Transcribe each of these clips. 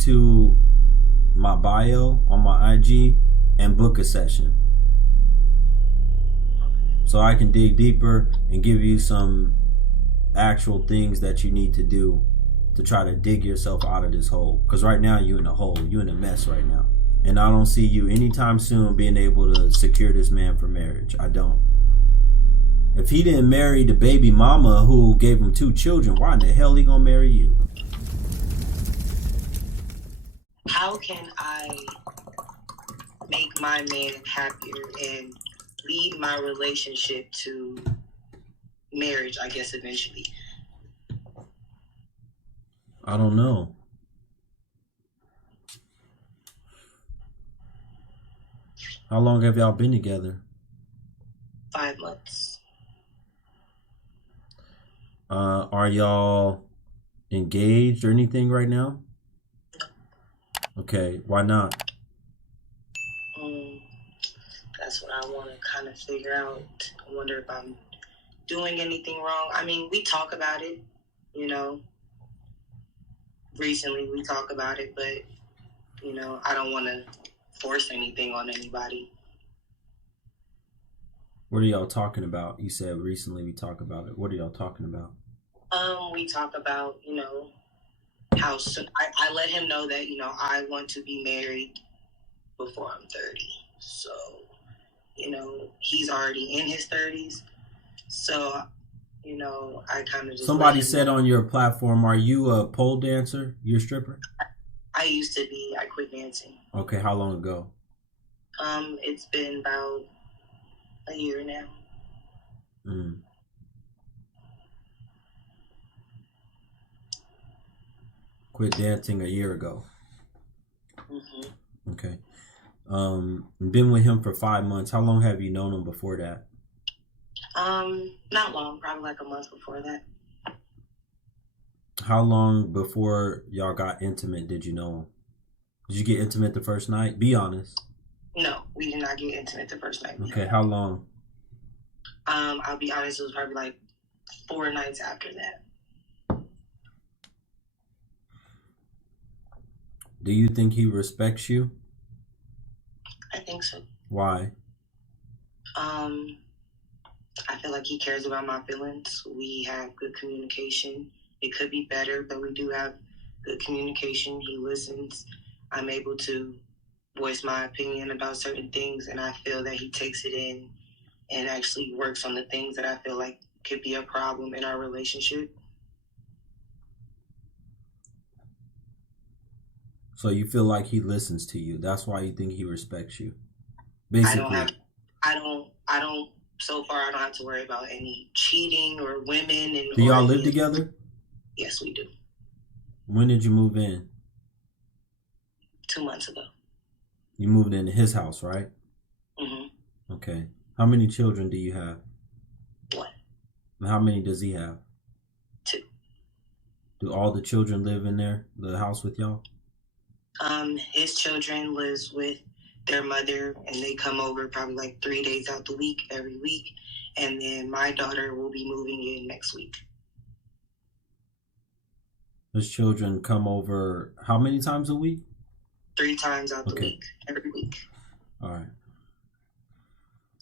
to my bio on my IG and book a session so I can dig deeper and give you some actual things that you need to do to try to dig yourself out of this hole. Because right now you in a hole, you in a mess right now. And I don't see you anytime soon being able to secure this man for marriage. I don't. If he didn't marry the baby mama who gave him 2 children, why in the hell he gonna marry you? How can I make my man happier and lead my relationship to marriage, I guess, eventually? I don't know. How long have y'all been together? 5 months. Are y'all engaged or anything right now? Okay, why not? That's what I want to kind of figure out. I wonder if I'm doing anything wrong. I mean, we talk about it, you know. Recently we talk about it, but, you know, I don't want to force anything on anybody. What are y'all talking about? You said recently we talk about it. What are y'all talking about? We talk about, you know, how soon I let him know that, you know, I want to be married before I'm 30. So, you know, he's already in his 30s. So, you know, I kind of just... Somebody said on your platform, are you a pole dancer? You're a stripper? I used to be. I quit dancing. Okay, how long ago? It's been about a year now. Quit dancing a year ago. Mm-hmm. Okay. Been with him for 5 months. How long have you known him before that? Not long, probably like a month before that. How long before y'all got intimate did you know him? Did you get intimate the first night? Be honest. No, we did not get intimate the first night. Okay, how long? I'll be honest, it was probably like 4 nights after that. Do you think he respects you? I think so. Why? I feel like he cares about my feelings. We have good communication. It could be better, but we do have good communication. He listens. I'm able to voice my opinion about certain things, and I feel that he takes it in and actually works on the things that I feel like could be a problem in our relationship. So you feel like he listens to you. That's why you think he respects you. Basically. I don't, so far I don't have to worry about any cheating or women. And do y'all live together? Yes, we do. When did you move in? 2 months ago. You moved into his house, right? Mm-hmm. Okay. How many children do you have? 1. And how many does he have? 2. Do all the children live in the house with y'all? His children lives with their mother, and they come over probably like 3 days out the week, every week. And then my daughter will be moving in next week. His children come over how many times a week? 3 times out the week, every week. All right.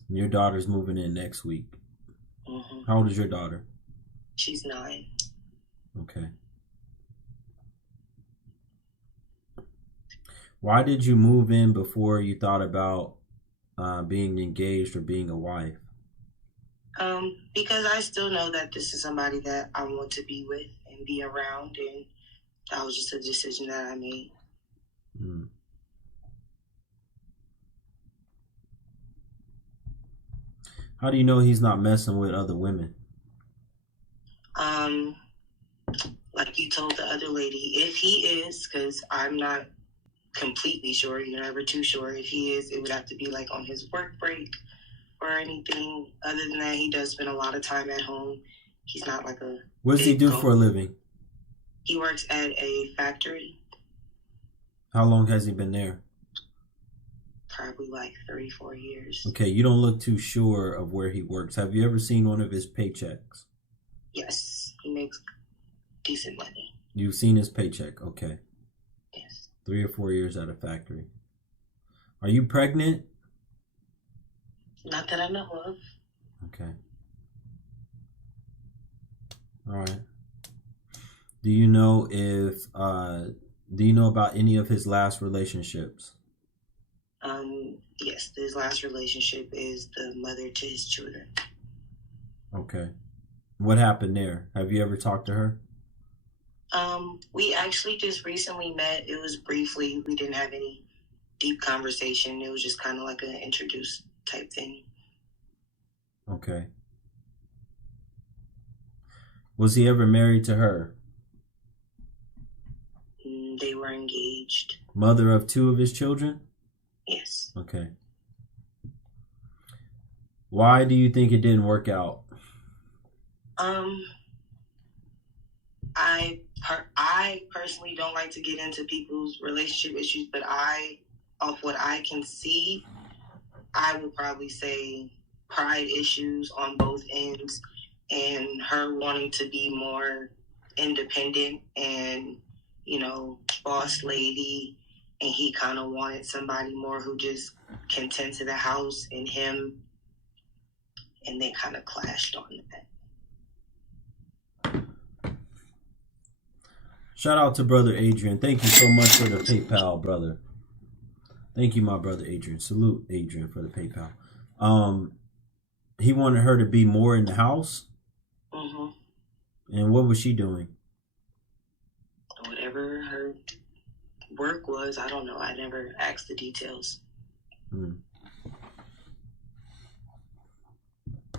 And your daughter's moving in next week. Mm-hmm. How old is your daughter? She's 9. Okay. Why did you move in before you thought about being engaged or being a wife? Because I still know that this is somebody that I want to be with and be around, and that was just a decision that I made. How do you know he's not messing with other women? Like you told the other lady, if he is, because I'm not completely sure, you're never too sure. If he is, it would have to be like on his work break or anything. Other than that, he does spend a lot of time at home. He's not like a... What does he do for a living? He works at a factory. How long has he been there? Probably like 3-4 years. Okay, you don't look too sure of where he works. Have you ever seen one of his paychecks? Yes, he makes decent money. You've seen his paycheck, okay. Yes. 3 or 4 years at a factory. Are you pregnant? Not that I know of. Okay. All right. Do you know about any of his last relationships? Yes, his last relationship is the mother to his children. Okay. What happened there? Have you ever talked to her? We actually just recently met. It was briefly. We didn't have any deep conversation. It was just kind of like an introduce type thing. Okay. Was he ever married to her? They were engaged. Mother of 2 of his children? Yes. Okay. Why do you think it didn't work out? I personally don't like to get into people's relationship issues, but off what I can see, I would probably say pride issues on both ends, and her wanting to be more independent and, boss lady, and he kind of wanted somebody more who just can tend to the house, and they kind of clashed on that. Shout out to Brother Adrian. Thank you so much for the PayPal, brother. Thank you, my brother Adrian. Salute Adrian for the PayPal. He wanted her to be more in the house. Mm-hmm. And what was she doing? Whatever her work was, I don't know. I never asked the details.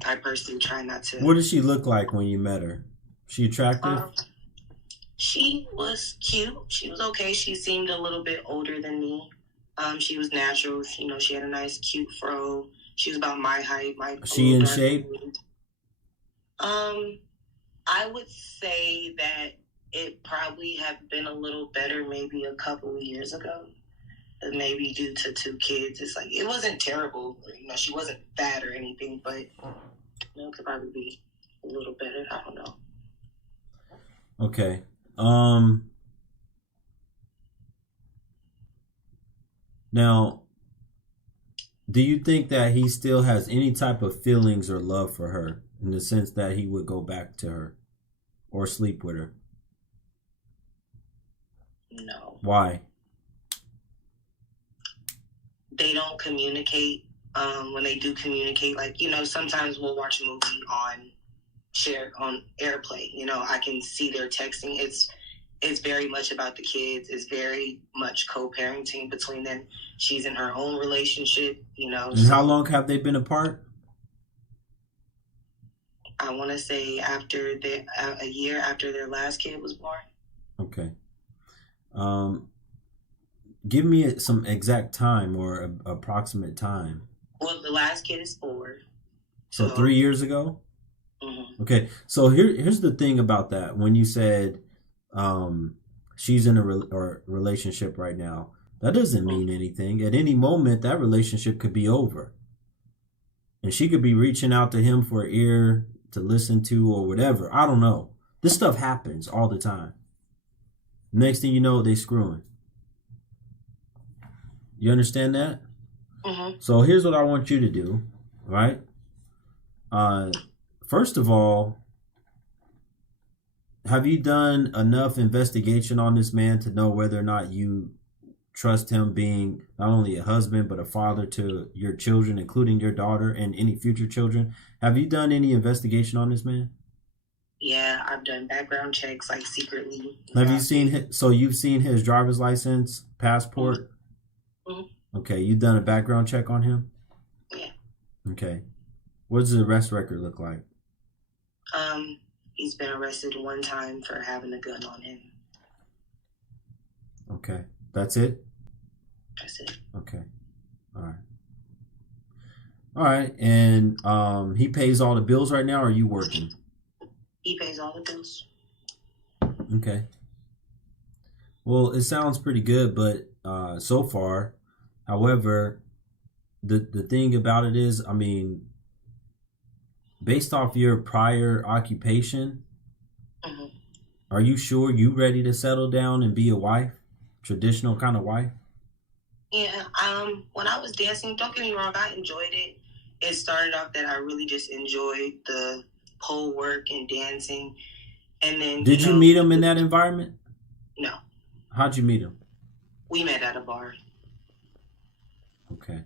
I personally try not to. What did she look like when you met her? She attractive? She was cute. She was okay. She seemed a little bit older than me. She was natural. She had a nice, cute fro. She was about my height. She in shape? I would say that it probably have been a little better maybe a couple of years ago. Maybe due to 2 kids. It's like, it wasn't terrible. She wasn't fat or anything, but it could probably be a little better. I don't know. Okay. Now, do you think that he still has any type of feelings or love for her in the sense that he would go back to her or sleep with her? No. Why? They don't communicate. When they do communicate, sometimes we'll watch a movie on AirPlay. I can see their texting. It's very much about the kids. It's very much co-parenting between them. She's in her own relationship, And how long have they been apart? I want to say a year after their last kid was born. Okay. Give me some exact time or approximate time. Well, the last kid is 4. So 3 years ago? Mm-hmm. Okay. So here's the thing about that. When you said she's in a relationship right now, that doesn't mean anything. At any moment, that relationship could be over. And she could be reaching out to him for an ear to listen to or whatever. I don't know. This stuff happens all the time. Next thing you know, they screwing. You understand that? Mm-hmm. So here's what I want you to do, right? First of all, have you done enough investigation on this man to know whether or not you trust him being not only a husband, but a father to your children, including your daughter and any future children? Have you done any investigation on this man? Yeah, I've done background checks, secretly. Have you seen so you've seen his driver's license, passport? Mm-hmm. Okay, you've done a background check on him? Yeah. Okay. What does the arrest record look like? He's been arrested 1 time for having a gun on him. Okay. That's it? That's it. Okay. All right. All right. And he pays all the bills right now, or are you working? He pays all the bills. Okay. Well, it sounds pretty good, but so far, however, the thing about it is, based off your prior occupation, mm-hmm. Are you sure you ready to settle down and be a wife? traditional kind of wife? Yeah. When I was dancing, don't get me wrong, I enjoyed it. It started off that I really just enjoyed the pole work and dancing. And then, Did you meet him in that environment? No. How'd you meet him? We met at a bar. Okay.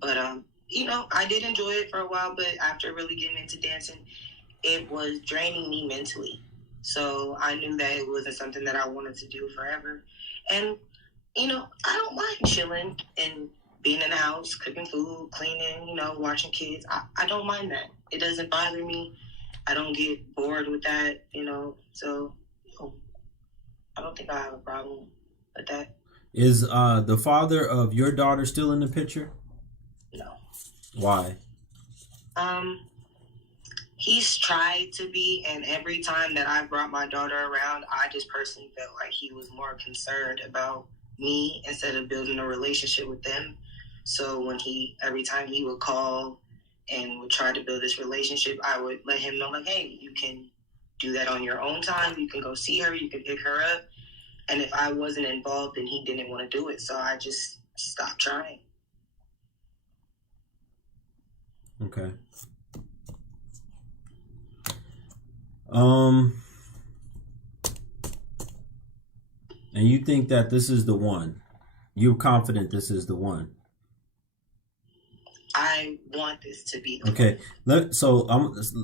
But, I did enjoy it for a while, but after really getting into dancing, it was draining me mentally. So I knew that it wasn't something that I wanted to do forever. And, I don't mind chilling and being in the house, cooking food, cleaning, watching kids. I don't mind that. It doesn't bother me. I don't get bored with that, so I don't think I have a problem with that. Is the father of your daughter still in the picture? No. Why? He's tried to be, and every time that I brought my daughter around, I just personally felt like he was more concerned about me instead of building a relationship with them. So every time he would call and would try to build this relationship, I would let him know, like, hey, you can do that on your own time. You can go see her. You can pick her up. And if I wasn't involved, then he didn't want to do it. So I just stopped trying. Okay. And you think that this is the one? You're confident this is the one? I want this to be the okay. So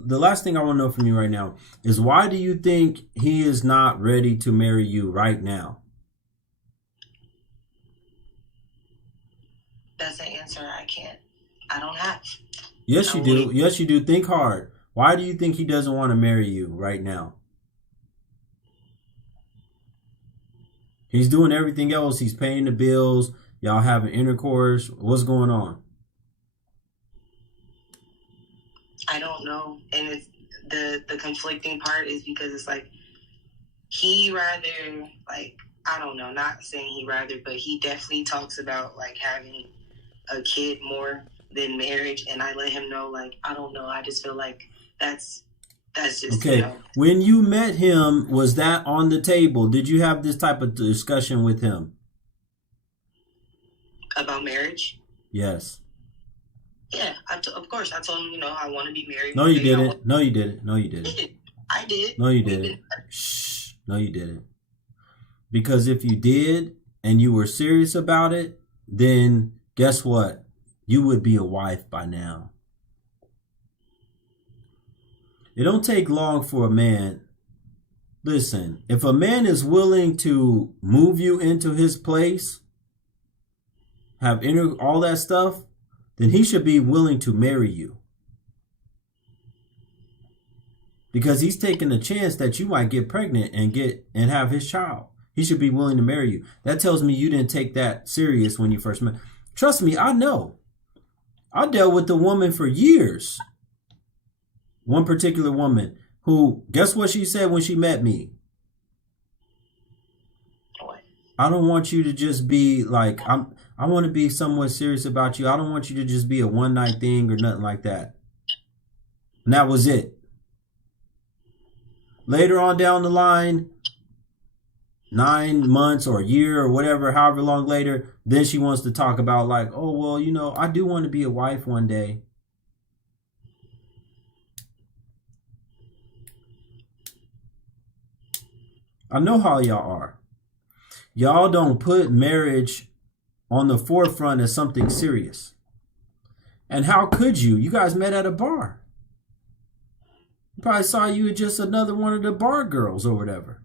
the last thing I want to know from you right now is, why do you think he is not ready to marry you right now? That's an answer I don't have. Yes, you do. Yes, you do. Think hard. Why do you think he doesn't want to marry you right now? He's doing everything else. He's paying the bills. Y'all having intercourse. What's going on? I don't know. And it's the conflicting part is because it's like he rather, like, I don't know, not saying he rather, but he definitely talks about like having a kid more than marriage. And I let him know, like, I don't know. I just feel like that's just okay. When you met him, was that on the table? Did you have this type of discussion with him about marriage? Yes. Yeah, of course. I told him, I want to be married. No, you didn't. No, you didn't. No, you didn't. I did. No, you didn't. Shh. No, you didn't. Because if you did and you were serious about it, then guess what? You would be a wife by now. It don't take long for a man. Listen, if a man is willing to move you into his place, have all that stuff, then he should be willing to marry you. Because he's taking a chance that you might get pregnant and have his child. He should be willing to marry you. That tells me you didn't take that serious when you first met. Trust me, I know. I dealt with the woman for years. One particular woman who, guess what she said when she met me? What? I don't want you to just be like, I want to be somewhat serious about you. I don't want you to just be a one night thing or nothing like that. And that was it. Later on down the line, 9 months or a year or whatever, however long later, then she wants to talk about like, oh, well, I do want to be a wife one day. I know how y'all are. Y'all don't put marriage on the forefront as something serious. And how could you? You guys met at a bar. You probably saw you as just another one of the bar girls or whatever.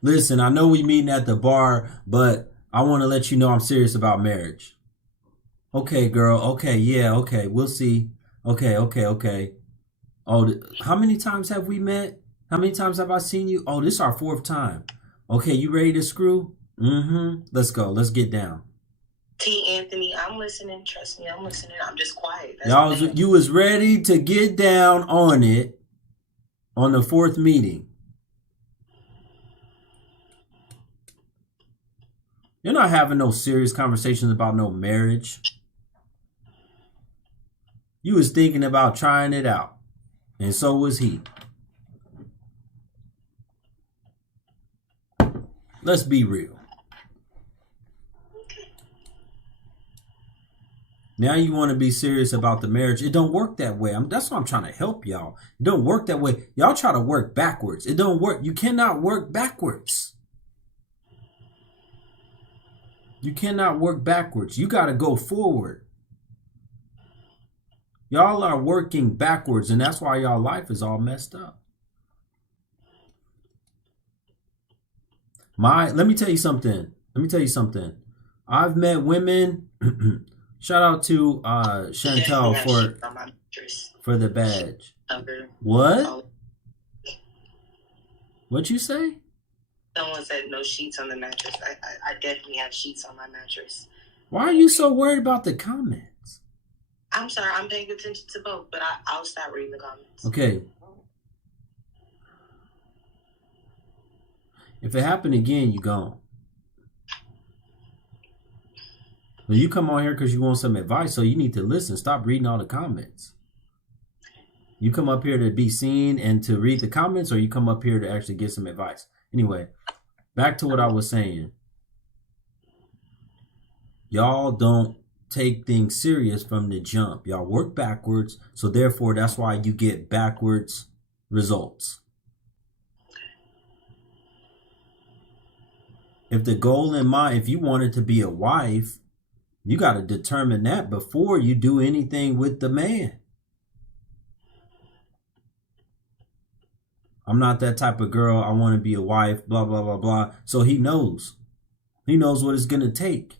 Listen, I know we meeting at the bar, but I want to let you know I'm serious about marriage. Okay, girl. Okay, yeah, okay. We'll see. Okay. Oh, how many times have we met? How many times have I seen you? Oh, this is our 4th time. Okay, you ready to screw? Mm-hmm. Let's go. Let's get down. T. Anthony, I'm listening. Trust me, I'm listening. I'm just quiet. You was ready to get down on it on the 4th meeting. You're not having no serious conversations about no marriage. You was thinking about trying it out. And so was he. Let's be real. Now you want to be serious about the marriage. It don't work that way. That's why I'm trying to help y'all. It don't work that way. Y'all try to work backwards. It don't work. You cannot work backwards. You cannot work backwards. You got to go forward. Y'all are working backwards, and that's why y'all life is all messed up. Let me tell you something. I've met women. Shout out to Chantel for the badge. What? What'd you say? Someone said no sheets on the mattress. I definitely have sheets on my mattress. Why are you so worried about the comments? I'm sorry, I'm paying attention to both, but I'll stop reading the comments. Okay. If it happened again, you gone. Well, you come on here because you want some advice, so you need to listen. Stop reading all the comments. You come up here to be seen and to read the comments, or you come up here to actually get some advice. Anyway, back to what I was saying. Y'all don't take things serious from the jump. Y'all work backwards, so therefore that's why you get backwards results. If the goal in mind, if you wanted to be a wife, you got to determine that before you do anything with the man. I'm not that type of girl. I want to be a wife, blah, blah, blah, blah. So he knows. He knows what it's going to take.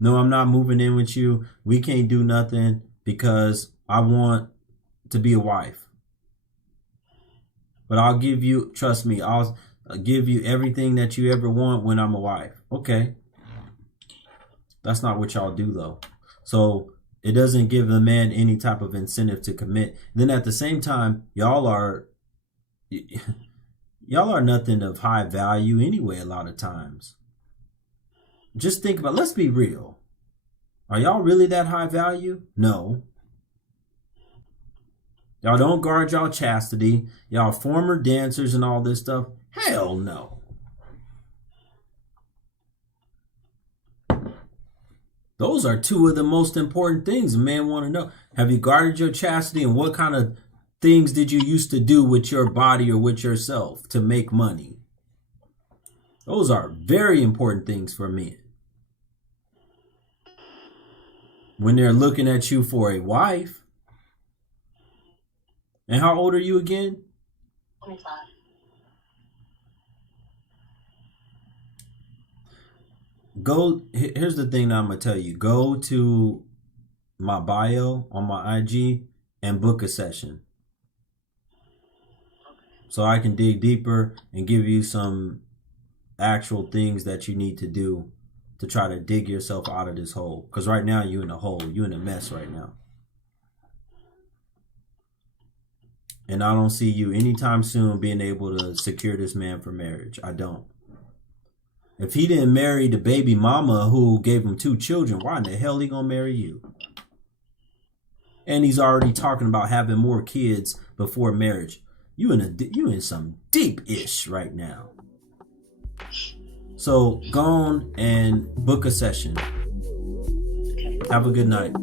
No, I'm not moving in with you. We can't do nothing because I want to be a wife. But I'll give you, trust me, I'll give you everything that you ever want when I'm a wife. Okay. That's not what y'all do though. So it doesn't give the man any type of incentive to commit. Then at the same time, y'all are nothing of high value anyway a lot of times. Just think about, let's be real. Are y'all really that high value? No. Y'all don't guard y'all chastity. Y'all former dancers and all this stuff. Hell no. Those are two of the most important things a man want to know. Have you guarded your chastity, and what kind of things did you used to do with your body or with yourself to make money? Those are very important things for men. When they're looking at you for a wife. And how old are you again? 25. Here's the thing that I'm going to tell you. Go to my bio on my IG and book a session. So I can dig deeper and give you some actual things that you need to do to try to dig yourself out of this hole. Because right now you're in a hole. You're in a mess right now. And I don't see you anytime soon being able to secure this man for marriage. I don't. If he didn't marry the baby mama who gave him 2 children, why in the hell he gonna marry you? And he's already talking about having more kids before marriage. You in some deep ish right now. So go on and book a session. Have a good night.